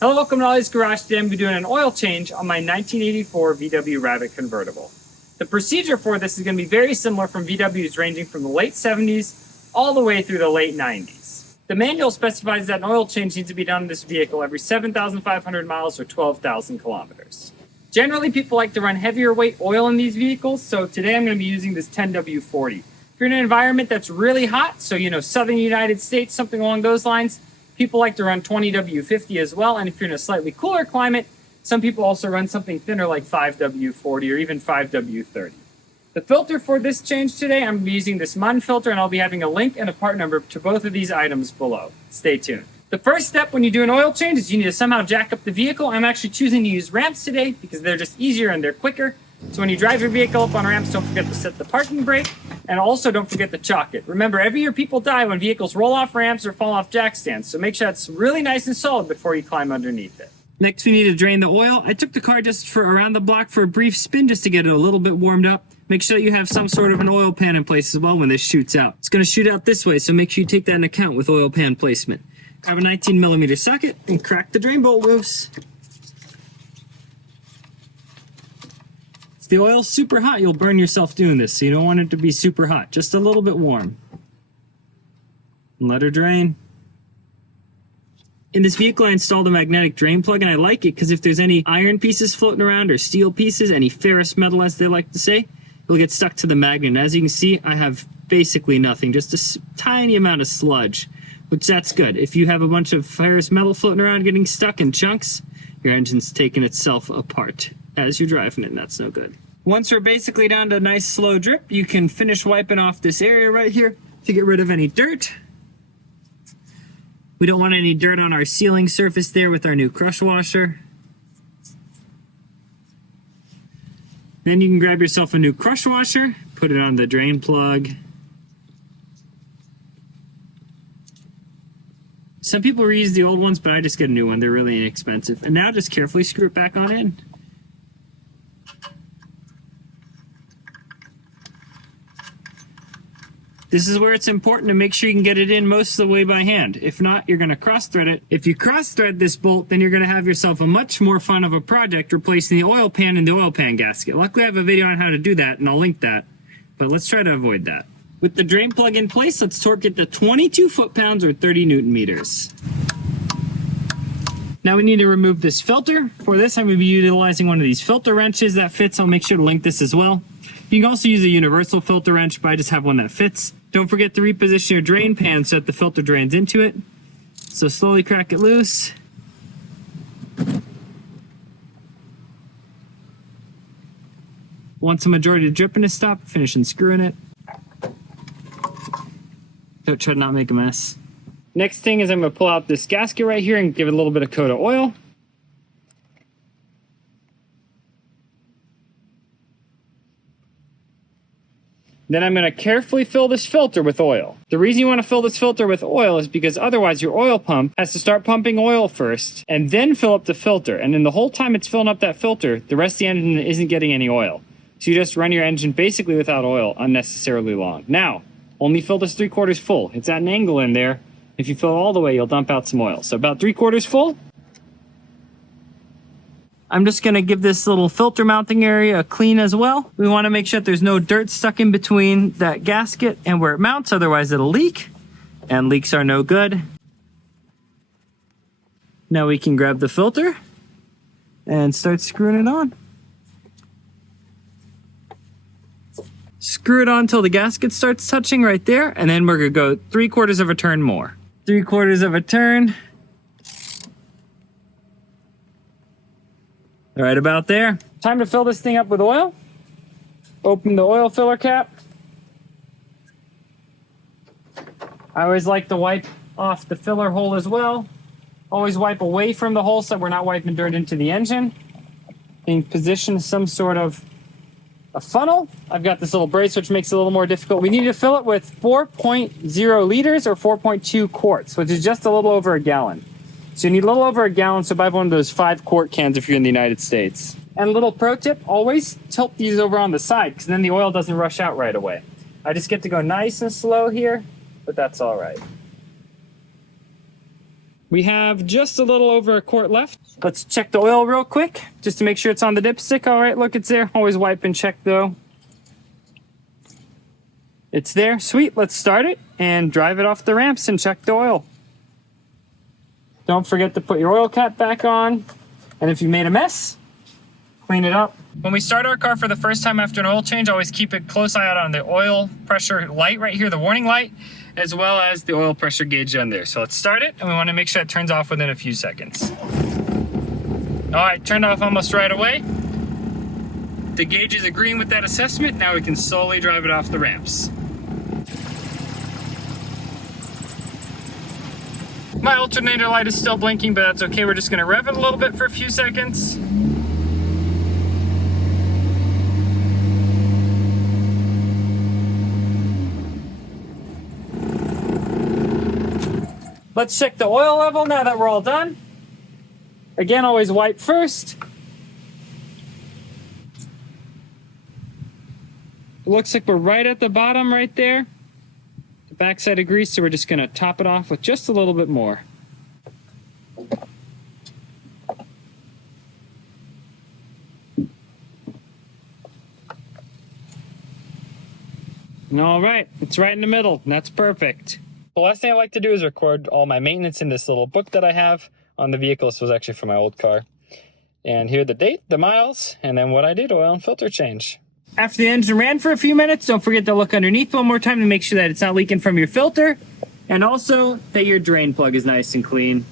Hello, welcome to Ollie's Garage. Today I'm going to be doing an oil change on my 1984 VW Rabbit convertible. The procedure for this is going to be very similar from VWs ranging from the late 70s all the way through the late 90s. The manual specifies that an oil change needs to be done in this vehicle every 7,500 miles or 12,000 kilometers. Generally, people like to run heavier weight oil in these vehicles, so today I'm going to be using this 10W40. If you're in an environment that's really hot, so southern United States, something along those lines, people like to run 20W50 as well, and if you're in a slightly cooler climate, some people also run something thinner like 5W40 or even 5W30. The filter for this change today, I'm using this Munn filter, and I'll be having a link and a part number to both of these items below. Stay tuned. The first step when you do an oil change is you need to somehow jack up the vehicle. I'm actually choosing to use ramps today because they're just easier and they're quicker. So when you drive your vehicle up on ramps, don't forget to set the parking brake, and also don't forget to chalk it. Remember, every year people die when vehicles roll off ramps or fall off jack stands, so make sure that's really nice and solid before you climb underneath it. Next, we need to drain the oil. I took the car just for around the block for a brief spin just to get it a little bit warmed up. Make sure that you have some sort of an oil pan in place as well when this shoots out. It's going to shoot out this way, so make sure you take that into account with oil pan placement. Grab a 19mm socket and crack the drain bolt loose. If the oil's super hot, you'll burn yourself doing this, so you don't want it to be super hot, just a little bit warm. And let her drain. In this vehicle, I installed a magnetic drain plug, and I like it because if there's any iron pieces floating around or steel pieces, any ferrous metal as they like to say, it'll get stuck to the magnet. And as you can see, I have basically nothing, just a tiny amount of sludge, which that's good. If you have a bunch of ferrous metal floating around getting stuck in chunks, your engine's taking itself apart as you're driving it, and that's no good. Once we're basically down to a nice slow drip, you can finish wiping off this area right here to get rid of any dirt. We don't want any dirt on our sealing surface there with our new crush washer. Then you can grab yourself a new crush washer, put it on the drain plug. Some people reuse the old ones, but I just get a new one. They're really inexpensive. And now just carefully screw it back on in. This is where it's important to make sure you can get it in most of the way by hand. If not, you're going to cross-thread it. If you cross-thread this bolt, then you're going to have yourself a much more fun of a project replacing the oil pan and the oil pan gasket. Luckily, I have a video on how to do that, and I'll link that. But let's try to avoid that. With the drain plug in place, let's torque it to 22 foot-pounds or 30 Newton-meters. Now we need to remove this filter. For this, I'm going to be utilizing one of these filter wrenches that fits. I'll make sure to link this as well. You can also use a universal filter wrench, but I just have one that fits. Don't forget to reposition your drain pan so that the filter drains into it. So slowly crack it loose. Once the majority of dripping is stopped, finish unscrewing it. Don't try to not make a mess. Next thing is I'm going to pull out this gasket right here and give it a little bit of coat of oil. Then I'm going to carefully fill this filter with oil. The reason you want to fill this filter with oil is because otherwise your oil pump has to start pumping oil first and then fill up the filter. And then the whole time it's filling up that filter, the rest of the engine isn't getting any oil. So you just run your engine basically without oil unnecessarily long. Now, only fill this 3/4 full. It's at an angle in there. If you fill it all the way, you'll dump out some oil. So about 3/4 full. I'm just going to give this little filter mounting area a clean as well. We want to make sure that there's no dirt stuck in between that gasket and where it mounts, otherwise it'll leak, and leaks are no good. Now we can grab the filter and start screwing it on. Screw it on until the gasket starts touching right there, and then we're going to go 3/4 of a turn more. 3/4 of a turn. Right about there. Time to fill this thing up with oil. Open the oil filler cap. I always like to wipe off the filler hole as well. Always wipe away from the hole so we're not wiping dirt into the engine. Being positioned some sort of a funnel. I've got this little brace which makes it a little more difficult. We need to fill it with 4.0 liters or 4.2 quarts, which is just a little over a gallon. So you need a little over a gallon, so buy one of those 5-quart cans if you're in the United States. And a little pro tip, always tilt these over on the side, because then the oil doesn't rush out right away. I just get to go nice and slow here, but that's all right. We have just a little over a quart left. Let's check the oil real quick, just to make sure it's on the dipstick. All right, look, it's there. Always wipe and check though. It's there, sweet. Let's start it and drive it off the ramps and check the oil. Don't forget to put your oil cap back on. And if you made a mess, clean it up. When we start our car for the first time after an oil change, always keep a close eye out on the oil pressure light right here, the warning light, as well as the oil pressure gauge on there. So let's start it, and we want to make sure it turns off within a few seconds. All right, turned off almost right away. The gauge is agreeing with that assessment. Now we can slowly drive it off the ramps. My alternator light is still blinking, but that's okay. We're just gonna rev it a little bit for a few seconds. Let's check the oil level now that we're all done. Again, always wipe first. It looks like we're right at the bottom right there. The backside of grease, so we're just gonna top it off with just a little bit more. And all right, it's right in the middle, and that's perfect. The last thing I like to do is record all my maintenance in this little book that I have on the vehicle. This was actually for my old car. And here the date, the miles, and then what I did, oil and filter change. After the engine ran for a few minutes, don't forget to look underneath one more time to make sure that it's not leaking from your filter. And also that your drain plug is nice and clean.